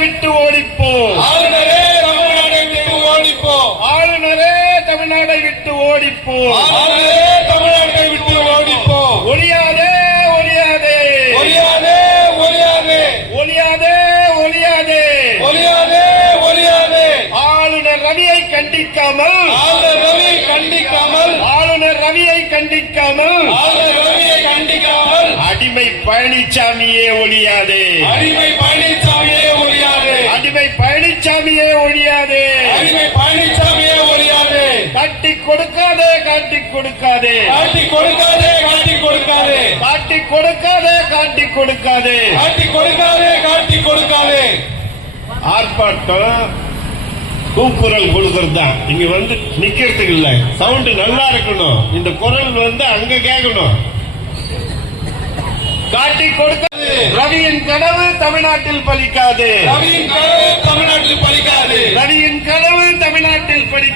விட்டு ஓடிப்போ ஆளுநரே தமிழ்நாடை விட்டு ஓடிப்போ ஆளுநரே தமிழ்நாடை விட்டு ஓடிப்போ ஆளுநரே தமிழ்நாட்டை விட்டு ஓடிப்போ ஒளியாதே ஒளியாதே ஒழியாதே ஒழியாதே. ஒளியாதே ஒளியாதே ஒழியாதே ஒழியாதே. ஆளுநர் ரவியை கண்டிக்காமல். ஆளுநர் ரவியை கண்டிக்காமல். ஆளுநர் ரவியை கண்டிக்காமல். ஆளுநர் ரவியை கண்டிக்காமல். அடிமை பழனிசாமியே ஒளியாதே அடிமை பழனிசாமியே ஒழியாதே பழனிசாமியே ஒழியாதே. அடிமை பழனிசாமியே ஒழியாதே. காட்டி கொடுக்காதே காட்டி கொடுக்காதே. காட்டி கொடுக்காதே காட்டி கொடுக்காதே. காட்டி கொடுக்காதே காட்டி கொடுக்காதே. காட்டி கொடுக்காதே காட்டி கொடுக்காதே. ஆர்ப்பாட்டம் கூக்குரல் கொடுக்கறது தான் இங்க வந்து நிக்கிறதுக்கு இல்ல. சவுண்ட் நல்லா இருக்கணும். இந்த குரல் வந்து அங்க கேட்கணும். காட்டி கொடுக்க ரவியின் கனவு தமிழ்நாட்டில் பலிக்காது. ரவியின்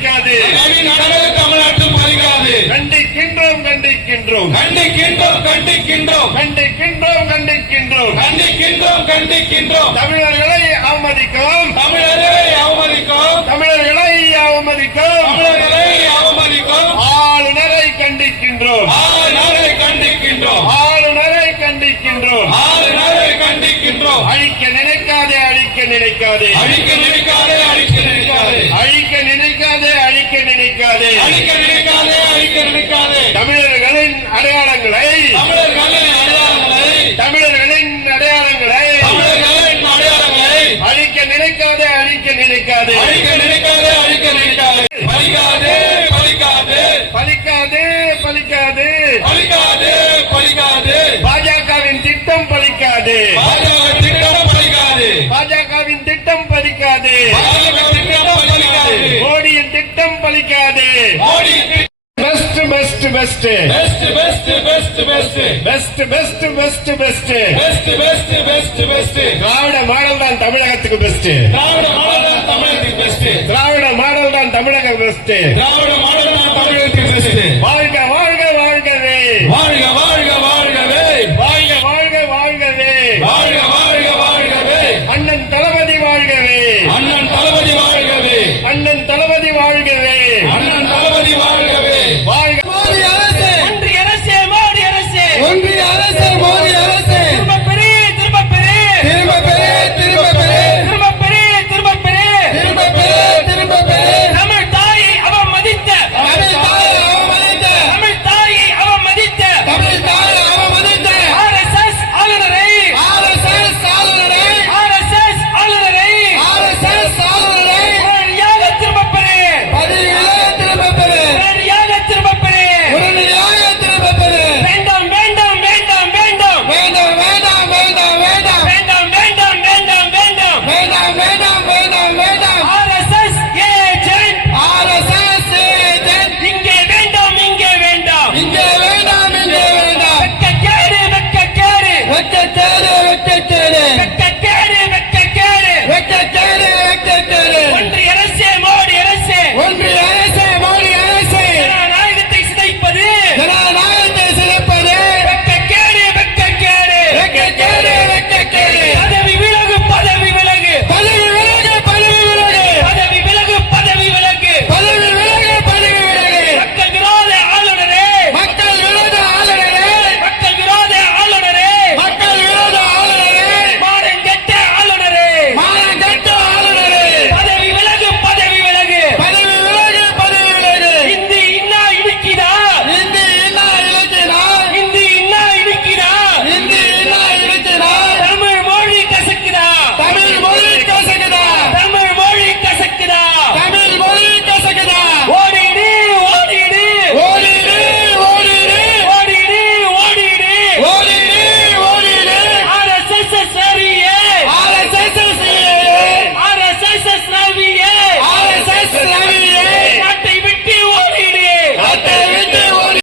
கனவு தமிழ்நாட்டில் பலிக்காது கண்டிக்கின்றோம் கண்டிக்கின்றோம். கண்டிக்கின்றோம் கண்டிக்கின்றோம். கண்டிக்கின்றோம் கண்டிக்கின்றோம். கண்டிக்கின்றோம் கண்டிக்கின்றோம். தமிழர்களை அவமதிக்கும் தமிழரை அவமதிக்கும் தமிழர்களை அவமதிக்கும் தமிழரை அவமதிக்கும் ஆளுநரை கண்டிக்கின்றோம். ஆளுநரை கண்டிக்கின்றோம். ஆளுநரை கண்டிக்கின்றோம். ஆளுநரை கண்டிக்கின்றோம். அழிக்க நினைக்காதே அழிக்க நினைக்காதே. அழிக்க நினைக்காதே அழிக்க நினைக்காதே. அழிக்க அழிக்க நினைக்காதே. அழிக்க நினைக்காதே அழிக்க நினைக்காதே. தமிழர்களின் அடையாளங்களை. தமிழர்களின் அடையாளங்களை. தமிழர்களின் அடையாளங்களை. தமிழர்களின் அடையாளங்களை. அழிக்க நினைக்காதே அழிக்க நினைக்காதே. அழிக்க நினைக்காதே அழிக்க நினைக்காதே. பலிக்காதே பலிக்காதே பலிக்காதே பலிக்காதே பலிக்காதே பலிக்காதே பாஜகவின் திட்டம் பலிக்காது பாஜக திட்டம் பலிக்காது பாஜகவின் திட்டம் பலிக்காது பாஜக Modi best best best best best best best best best best best best best best best திராவிட மாடல் தான் தமிழகத்துக்கு பெஸ்ட் திராவிட மாடல் தான் தமிழகத்துக்கு பெஸ்ட் திராவிட மாடல் தான் தமிழக பெஸ்ட் திராவிட மாடல் தான் தமிழகத்துக்கு பெஸ்ட் வாழ்க வாழ்க வாழ்கவே. வாழ்க